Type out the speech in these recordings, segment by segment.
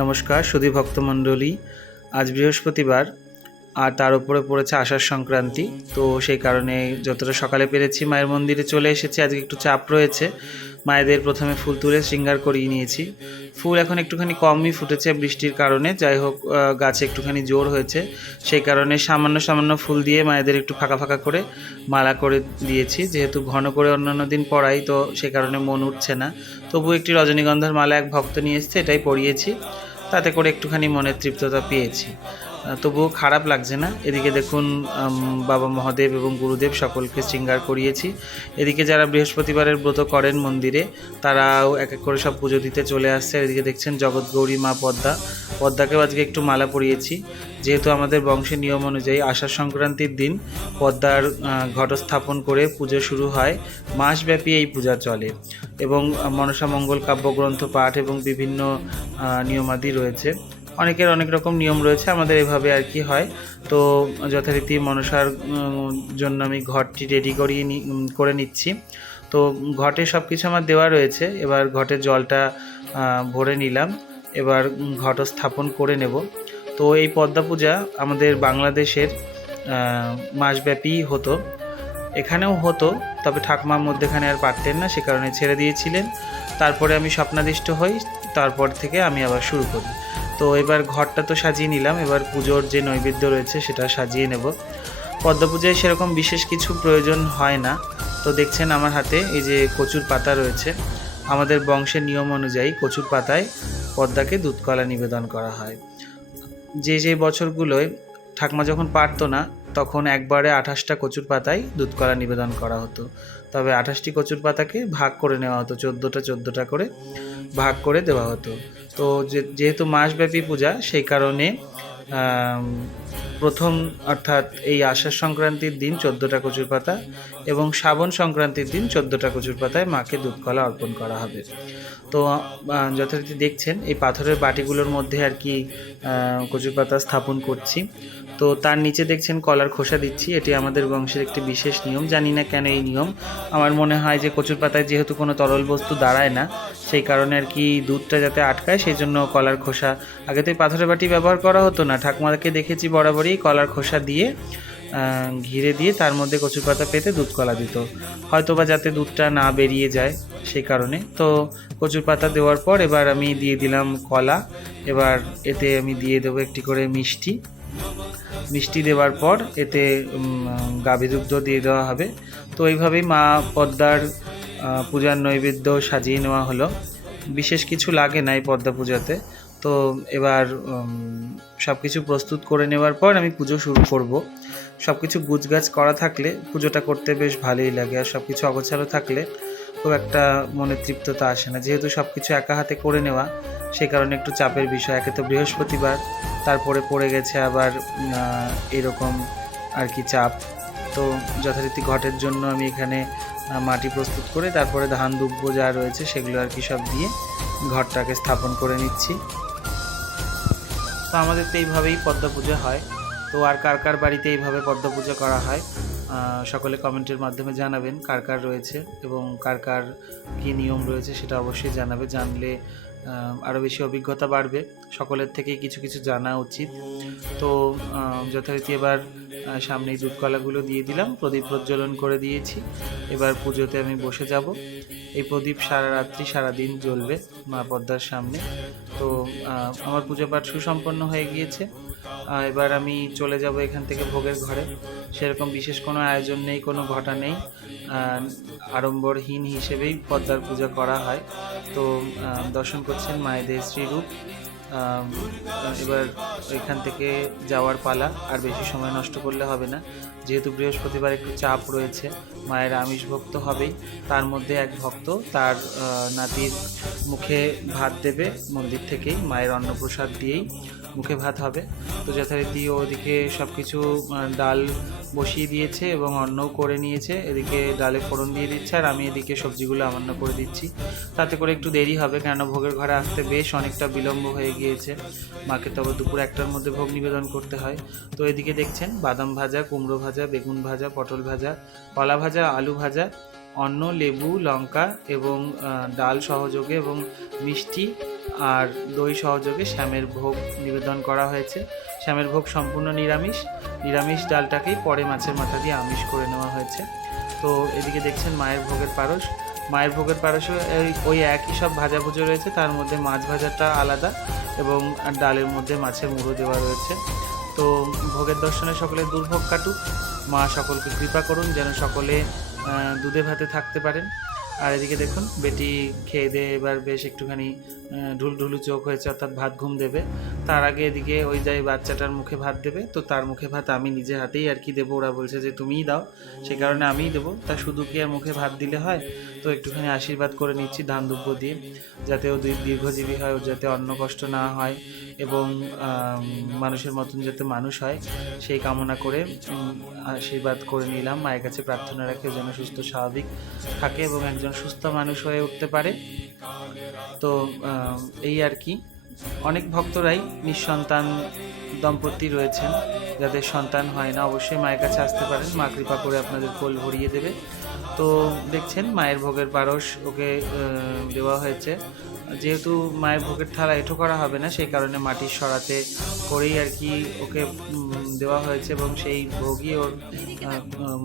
নমস্কার, সুধী ভক্তমণ্ডলী আজ বৃহস্পতিবার, আর তার উপরে পড়েছে আষাঢ় সংক্রান্তি। তো সেই কারণে যতটা সকালে পেরেছি, মায়ের মন্দিরে চলে এসেছি। আজকে একটু চাপ রয়েছে। মায়েদের প্রথমে ফুল তুলে শৃঙ্গার করিয়ে নিয়েছি। ফুল এখন একটুখানি কমই ফুটেছে বৃষ্টির কারণে। যাই হোক গাছে একটুখানি জোর হয়েছে। সেই কারণে সামান্য সামান্য ফুল দিয়ে মায়েদের একটু ফাঁকা ফাঁকা করে মালা করে দিয়েছি। যেহেতু ঘন করে অন্যান্য দিন পড়াই, তো সেই কারণে মন উঠছে না। তবু একটি রজনীগন্ধার মালা এক ভক্ত নিয়ে এসছে, এটাই পরিয়েছি। তাতে করে একটুখানি মনের তৃপ্ততা পেয়েছি। তবুও খারাপ লাগছে না। এদিকে দেখুন বাবা মহাদেব এবং গুরুদেব সকলকে শৃঙ্গার করিয়েছি। এদিকে যারা বৃহস্পতিবারের ব্রত করেন মন্দিরে, তারাও এক এক করে সব পুজো দিতে চলে আসছে। এদিকে দেখছেন, জগৎ গৌরী মা পদ্মা। পদ্মাকেও আজকে একটু মালা পরিয়েছি। যেহেতু আমাদের বংশের নিয়ম অনুযায়ী আষাঢ় সংক্রান্তির দিন পদ্মার ঘট স্থাপন করে পুজো শুরু হয়। মাসব্যাপী এই পূজা চলে এবং মনসা মঙ্গল কাব্যগ্রন্থ পাঠ এবং বিভিন্ন নিয়মাদি রয়েছে। অনেকের অনেক রকম নিয়ম রয়েছে, আমাদের এভাবে আর কি হয়। তো যথারীতি মনসার জন্য আমি ঘরটি রেডি করিয়ে করে নিচ্ছি। তো ঘটে সব কিছু আমার দেওয়া রয়েছে, এবার ঘটের জলটা ভরে নিলাম, এবার ঘট স্থাপন করে নেব। তো এই পদ্মা পূজা আমাদের বাংলাদেশের মাসব্যাপী হতো। এখানেও হতো, তবে ঠাকুমার মধ্যেখানে আর পারতেন না, সে কারণে ছেড়ে দিয়েছিলেন। তারপরে আমি স্বপ্নাদিষ্ট হই, তারপর থেকে আমি আবার শুরু করি। তো এবার ঘরটা তো সাজিয়ে নিলাম। এবার পুজোর যে নৈবেদ্য রয়েছে সেটা সাজিয়ে নেব। পদ্মা পূজায় সেরকম বিশেষ কিছু প্রয়োজন হয় না। তো দেখছেন আমার হাতে এই যে কচুর পাতা রয়েছে। আমাদের বংশের নিয়ম অনুযায়ী কচুর পাতায় পদ্মাকে দুধকলা নিবেদন করা হয়। যে যে বছরগুলোয় ঠাকমা যখন পারতো না, তখন একবারে আঠাশটা কচুর পাতায় দুধকলা নিবেদন করা হতো। তবে আঠাশটি কচুর পাতাকে ভাগ করে নেওয়া হতো, চোদ্দোটা চোদ্দোটা করে ভাগ করে দেওয়া হতো। তো যেহেতু মাসব্যাপী পূজা, সেই কারণে প্রথম অর্থাৎ এই আষাঢ় সংক্রান্তির দিন চোদ্দোটা কচুর পাতা এবং শ্রাবণ সংক্রান্তির দিন চোদ্দোটা কচুর পাতায় মাকে দুধকলা অর্পণ করা হবে। তো যথারীতি দেখছেন, এই পাথরের বাটিগুলোর মধ্যে আর কি কচুর পাতা স্থাপন করছি। তো তার নিচে দেখছেন কলার খোসা দিচ্ছি। এটি আমাদের বংশের একটি বিশেষ নিয়ম। জানি না কেন এই নিয়ম। আমার মনে হয় যে কচুর পাতায় যেহেতু কোনো তরল বস্তু দাঁড়ায় না, সেই কারণে আর কি দুধটা যাতে আটকায় সেই জন্য কলার খোসা। আগে তো এই পাথরের বাটি ব্যবহার করা হতো না। ঠাকুমাকে দেখেছি বরাবরই কলার খোসা দিয়ে ঘিরে দিয়ে তার মধ্যে কচুর পাতা পেতে দুধ কলা দিত। হয়তো বা যাতে দুধটা না বেরিয়ে যায় সেই কারণে। তো কচুর পাতা দেওয়ার পর এবার আমি দিয়ে দিলাম কলা। এবার এতে আমি দিয়ে দেবো একটি করে মিষ্টি। মিষ্টি দেওয়ার পর এতে গাভী দুগ্ধ দিয়ে দেওয়া হবে। তো এইভাবেই মা পদ্মার পূজার নৈবেদ্য সাজিয়ে নেওয়া হলো। বিশেষ কিছু লাগে না এই পদ্মা পূজাতে। তো এবার সব কিছু প্রস্তুত করে নেওয়ার পর আমি পুজো শুরু করব। সব কিছু গুছগাছ করা থাকলে পুজোটা করতে বেশ ভালোই লাগে, আর সব কিছু অগোছালো থাকলে খুব একটা মনে তৃপ্ততা আসে না। যেহেতু সব কিছু একা হাতে করে নেওয়া সেই কারণে একটু চাপের বিষয়। একে তো বৃহস্পতিবার, তারপরে পড়ে গেছে আবার এরকম আর কি চাপ। তো যথারীতি ঘটের জন্য আমি এখানে মাটি প্রস্তুত করে, তারপরে ধান দুব্য যা রয়েছে সেগুলো আর কি সব দিয়ে ঘরটাকে স্থাপন করে নিচ্ছি। তো আমাদের তো এইভাবেই পদ্মা পূজা হয়। তো আর কার কার বাড়িতে এইভাবে পদ্মা পূজা করা হয়? সকলে কমেন্টের মাধ্যমে জানাবেন কার কার রয়েছে এবং কার কার কী নিয়ম রয়েছে সেটা অবশ্যই জানাবে জানলে আরও বেশি অভিজ্ঞতা বাড়বে। সকলের থেকেই কিছু কিছু জানা উচিত। তো যথারীতি এবার আহ, সামনেই দুধকলাগুলো দিয়ে দিলাম। প্রদীপ প্রজ্বলন করে দিয়েছি। এবার পুজোতে আমি বসে যাব। এই প্রদীপ সারা রাত্রি সারাদিন জ্বলবে মা পদ্মার সামনে। তো আমার পুজো পাঠ সুসম্পন্ন হয়ে গিয়েছে। এবার আমি চলে যাব এখান থেকে ভোগের ঘরে। সেরকম বিশেষ কোনো আয়োজন নেই, কোনো ঘটা নেই। আড়ম্বরহীন হিসেবেই পদ্মার পূজা করা হয়। তো দর্শন করছেন মায়েদের শ্রীরূপ। এবার এখান থেকে যাওয়ার পালা, আর বেশি সময় নষ্ট করলে হবে না। যেহেতু বৃহস্পতিবার একটু চাপ রয়েছে, মায়ের আমিষ ভক্ত হবেই। তার মধ্যে এক ভক্ত তার নাতির মুখে ভাত দেবে, মন্দির থেকেই, মায়ের অন্নপ্রসাদ দিয়েই। মুখে ভাত হবে। তো যথারীতি ওদিকে সব কিছু ডাল বসিয়ে দিয়েছে এবং অন্নও করে নিয়েছে। এদিকে ডালে ফোড়ন দিয়ে দিচ্ছে আর আমি এদিকে সবজিগুলো আমান্য করে দিচ্ছি। তাতে করে একটু দেরি হবে কেননা ভোগের ঘরে আসতে বেশ অনেকটা বিলম্ব হয়ে গিয়েছে। মাকে তবে দুপুর একটার মধ্যে ভোগ নিবেদন করতে হয়। তো এদিকে দেখছেন, বাদাম ভাজা, কুমড়ো ভাজা, বেগুন ভাজা, পটল ভাজা, কলা ভাজা, আলু ভাজা, অন্ন, লেবু, লঙ্কা এবং ডাল সহযোগে এবং মিষ্টি আর দই সহযোগে শ্যামের ভোগ নিবেদন করা হয়েছে। শ্যামের ভোগ সম্পূর্ণ নিরামিষ। নিরামিষ ডালটাকেই পরে মাছের মাথা দিয়ে আমিষ করে নেওয়া হয়েছে। তো এদিকে দেখছেন মায়ের ভোগের পারস মায়ের ভোগের পারসও ওই একই সব ভাজাভুজো রয়েছে। তার মধ্যে মাছ ভাজাটা আলাদা এবং ডালের মধ্যে মাছের মুড়ো দেওয়া রয়েছে। তো ভোগের দর্শনে সকলে দুর্ভোগ কাটুক। মা সকলকে কৃপা করুন যেন সকলে দুধে ভাতে থাকতে পারেন। আর এদিকে দেখুন, বেটি খেয়ে দিয়ে এবার বেশ একটুখানি ঢুলঢুলু চোখ হয়েছে, অর্থাৎ ভাত ঘুম দেবে। তার আগে এদিকে ওই যাই বাচ্চাটার মুখে ভাত দেবে, তো তার মুখে ভাত আমি নিজে হাতেই আর কি দেবো, ওরা বলছে যে তুমিই দাও, সে কারণে আমিই দেবো। তা শুধু কি আর মুখে ভাত দিলে হয়? তো একটুখানি আশীর্বাদ করে নিচ্ছি ধান দুব্য দিয়ে, যাতে ও দীর- দীর্ঘজীবী হয়, ও যাতে অন্ন কষ্ট না হয় এবং মানুষের মতন যাতে মানুষ হয় সেই কামনা করে আশীর্বাদ করে নিলাম। মায়ের কাছে প্রার্থনা রাখে, যেন সুস্থ, স্বাভাবিক থাকে এবং একজন সুস্থ মানুষ হয়ে উঠতে পারে। তো এই আর কি। অনেক ভক্তরাই নিঃসন্তান দম্পতি রয়েছেন, যাদের সন্তান হয় না। অবশ্যই মায়ের কাছে আসতে পারেন। মা কৃপা করে আপনাদের কোল ভরিয়ে দেবে। তো, দেখছেন মায়ের ভোগের পারস ওকে দেওয়া হয়েছে। যেহেতু মায়ের ভোগের থালা এঠো করা হবে না, সেই কারণে মাটির সরাতে করেই আর কি ওকে দেওয়া হয়েছে এবং সেই ভোগই ওর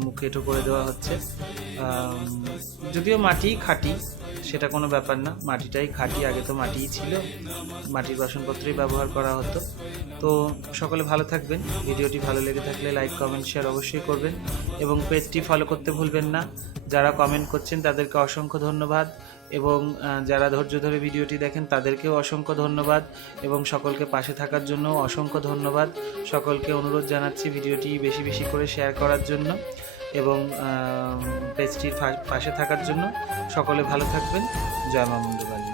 মুখে এঁটো করে দেওয়া হচ্ছে। যদিও মাটি খাঁটি, সেটা কোনো ব্যাপার না। মাটিটাই খাঁটি, আগে তো মাটিই ছিল। মাটির বাসনপত্রই ব্যবহার করা হতো। তো সকলে ভালো থাকবেন। ভিডিওটি ভালো লেগে থাকলে লাইক, কমেন্ট, শেয়ার অবশ্যই করবেন। এবং পেজটি ফলো করতে ভুলবেন না। যারা কমেন্ট করছেন, তাদেরকে অসংখ্য ধন্যবাদ। এবং যারা ধৈর্য ধরে ভিডিওটি দেখেন, তাদেরকেও অসংখ্য ধন্যবাদ। এবং সকলকে পাশে থাকার জন্য অসংখ্য ধন্যবাদ। সকলকে অনুরোধ জানাচ্ছি ভিডিওটি বেশি বেশি করে শেয়ার করার জন্য। এবং পেজটির পাশে থাকার জন্য সকলে ভালো থাকবেন। জয় মা মন্ডবালী